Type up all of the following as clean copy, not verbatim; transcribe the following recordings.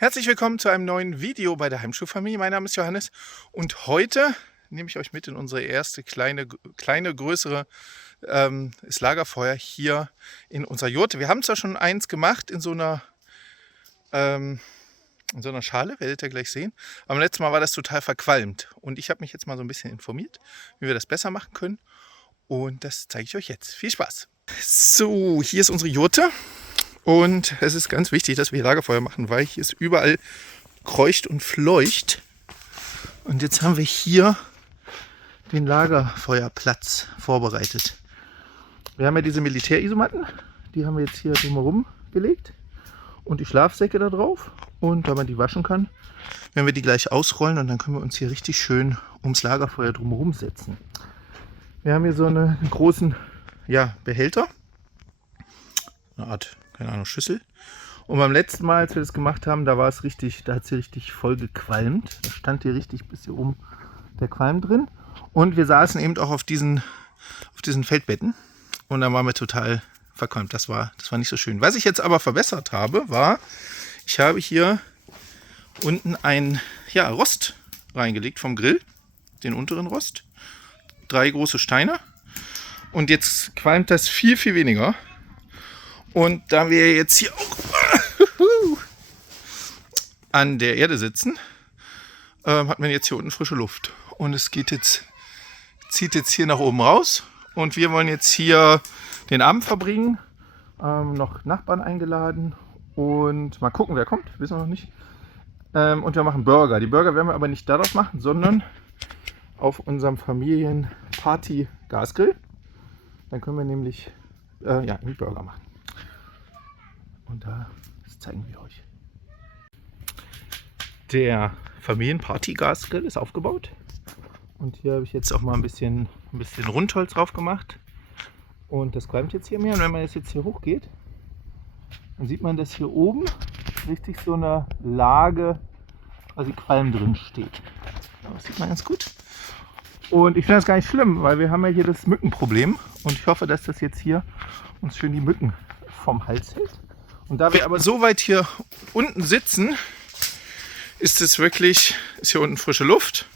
Herzlich willkommen zu einem neuen Video bei der Heimschulfamilie. Mein Name ist Johannes und heute nehme ich euch mit in unsere erste größere das Lagerfeuer hier in unserer Jurte. Wir haben zwar schon eins gemacht in so einer Schale, werdet ihr gleich sehen. Aber beim letzten Mal war das total verqualmt und ich habe mich jetzt mal so ein bisschen informiert, wie wir das besser machen können. Und das zeige ich euch jetzt. Viel Spaß! So, hier ist unsere Jurte. Und es ist ganz wichtig, dass wir hier Lagerfeuer machen, weil hier ist überall kreucht und fleucht. Und jetzt haben wir hier den Lagerfeuerplatz vorbereitet. Wir haben ja diese Militärisomatten, die haben wir jetzt hier drumherum gelegt. Und die Schlafsäcke da drauf. Und weil man die waschen kann, werden wir die gleich ausrollen und dann können wir uns hier richtig schön ums Lagerfeuer drumherum setzen. Wir haben hier so einen großen Behälter. Eine Art, keine Ahnung, Schüssel. Und beim letzten Mal, als wir das gemacht haben, da hat es hier richtig voll gequalmt. Da stand hier richtig bis hier oben der Qualm drin. Und wir saßen eben auch auf diesen Feldbetten. Und dann waren wir total verqualmt. Das war nicht so schön. Was ich jetzt aber verbessert habe, war, ich habe hier unten ein Rost reingelegt vom Grill. Den unteren Rost. 3 große Steine. Und jetzt qualmt das viel, viel weniger. Und da wir jetzt hier auch an der Erde sitzen, hat man jetzt hier unten frische Luft. Und es zieht jetzt hier nach oben raus. Und wir wollen jetzt hier den Abend verbringen. Noch Nachbarn eingeladen. Und mal gucken, wer kommt. Wissen wir noch nicht. Und wir machen Burger. Die Burger werden wir aber nicht darauf machen, sondern auf unserem Familienparty-Gasgrill. Dann können wir nämlich einen Burger machen. Und das zeigen wir euch. Der Familienparty-Gasgrill ist aufgebaut. Und hier habe ich jetzt auch mal ein bisschen Rundholz drauf gemacht. Und das qualmt jetzt hier mehr. Und wenn man jetzt hier hochgeht, dann sieht man, dass hier oben richtig so eine Lage, quasi Qualm drin steht. Das sieht man ganz gut. Und ich finde das gar nicht schlimm, weil wir haben ja hier das Mückenproblem. Und ich hoffe, dass das jetzt hier uns schön die Mücken vom Hals hält. Und da wir aber so weit hier unten sitzen, ist hier unten frische Luft.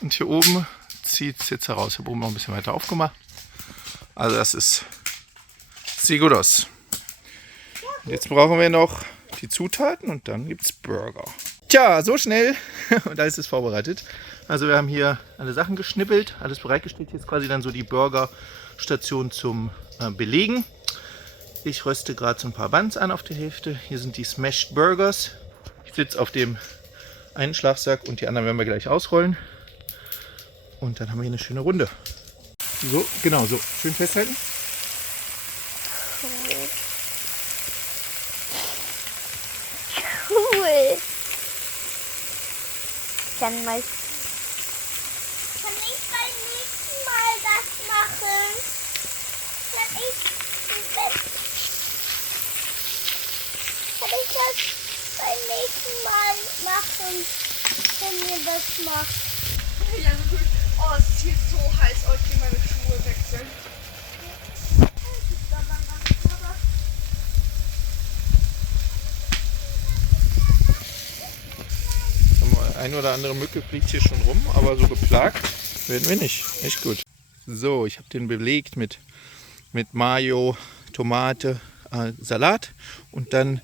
Und hier oben zieht es jetzt heraus. Ich habe oben noch ein bisschen weiter aufgemacht. Also das sieht gut aus. Jetzt brauchen wir noch die Zutaten und dann gibt es Burger. Tja, so schnell. Und da ist es vorbereitet. Also wir haben hier alle Sachen geschnippelt, alles bereitgestellt. Jetzt quasi dann so die Burgerstation zum Belegen. Ich röste gerade so ein paar Buns an auf der Hälfte. Hier sind die Smashed Burgers. Ich sitze auf dem einen Schlafsack und die anderen werden wir gleich ausrollen. Und dann haben wir hier eine schöne Runde. So, genau so. Schön festhalten. Cool. Kann ich beim nächsten Mal das machen? Kann ich das beim nächsten Mal machen, wenn ihr das macht? Ja, so gut. Oh, es ist hier so heiß. Oh, ich gehe meine Schuhe wechseln. Ein oder andere Mücke fliegt hier schon rum, aber so geplagt werden wir nicht. Echt gut. So, ich habe den belegt mit Mayo, Tomate, Salat und dann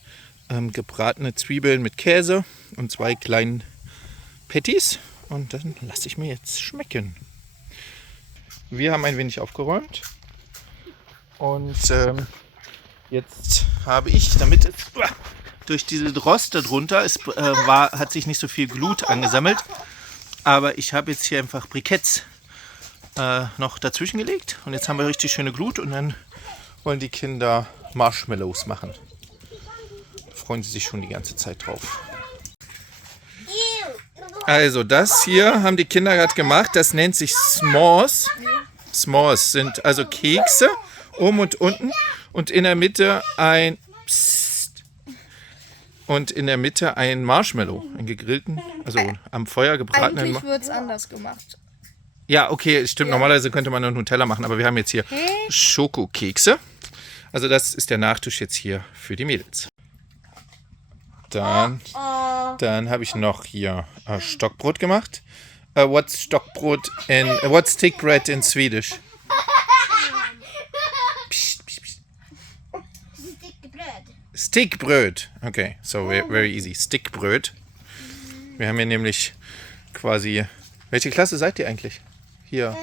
gebratene Zwiebeln mit Käse und 2 kleinen Patties. Und dann lasse ich mir jetzt schmecken. Wir haben ein wenig aufgeräumt. Und jetzt habe ich, damit es durch diese Rost darunter hat sich nicht so viel Glut angesammelt. Aber ich habe jetzt hier einfach Briketts noch dazwischen gelegt. Und jetzt haben wir richtig schöne Glut. Und dann wollen die Kinder Marshmallows machen. Da freuen sie sich schon die ganze Zeit drauf. Also das hier haben die Kinder gerade gemacht. Das nennt sich S'mores. S'mores sind also Kekse, oben und unten. Und in der Mitte ein Marshmallow, einen gegrillten, also am Feuer gebratenen. Eigentlich wird es anders gemacht. Ja, okay, stimmt. Ja. Normalerweise könnte man noch Nutella machen, aber wir haben jetzt hier Schokokekse. Also das ist der Nachtisch jetzt hier für die Mädels. Dann habe ich noch hier Stockbrot gemacht. What's Stockbrot in what's stick bread in Swedish? Psst, psst, psst. Stickbröt. Okay, so very easy. Stickbröt. Wir haben hier nämlich quasi. Welche Klasse seid ihr eigentlich? Hier.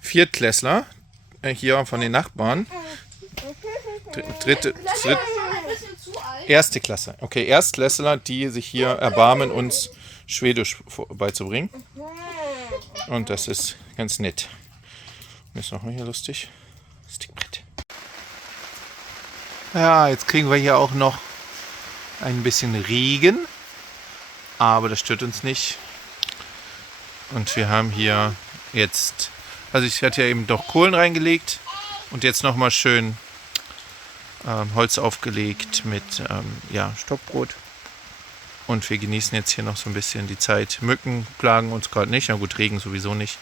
Viertklässler. Hier von den Nachbarn. Erste Klasse. Okay, Erstklässler, die sich hier erbarmen, uns Schwedisch beizubringen. Und das ist ganz nett. Ist noch mal hier lustig. Stickbrett. Ja, jetzt kriegen wir hier auch noch ein bisschen Regen. Aber das stört uns nicht. Und wir haben hier jetzt, also ich hatte ja eben doch Kohlen reingelegt. Und jetzt nochmal schön Holz aufgelegt mit Stockbrot. Und wir genießen jetzt hier noch so ein bisschen die Zeit. Mücken plagen uns gerade nicht. Na gut, Regen sowieso nicht.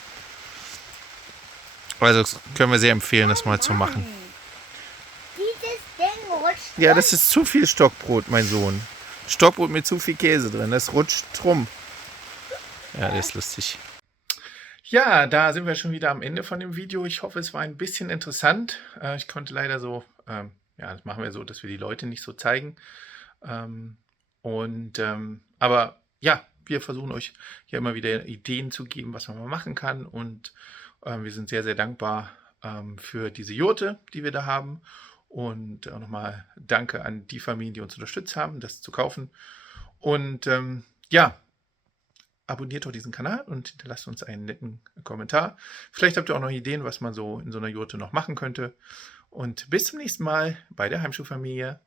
Also das können wir sehr empfehlen, das mal zu machen. Dieses Ding rutscht. Ja, das ist zu viel Stockbrot, mein Sohn. Stockbrot mit zu viel Käse drin. Das rutscht rum. Ja, das ist lustig. Ja, da sind wir schon wieder am Ende von dem Video. Ich hoffe, es war ein bisschen interessant. Ich konnte leider so, das machen wir so, dass wir die Leute nicht so zeigen. Aber ja, wir versuchen euch hier immer wieder Ideen zu geben, was man mal machen kann. Und wir sind sehr, sehr dankbar für diese Jurte, die wir da haben. Und auch nochmal danke an die Familien, die uns unterstützt haben, das zu kaufen. Und abonniert doch diesen Kanal und hinterlasst uns einen netten Kommentar. Vielleicht habt ihr auch noch Ideen, was man so in so einer Jurte noch machen könnte. Und bis zum nächsten Mal bei der Heimschuhfamilie.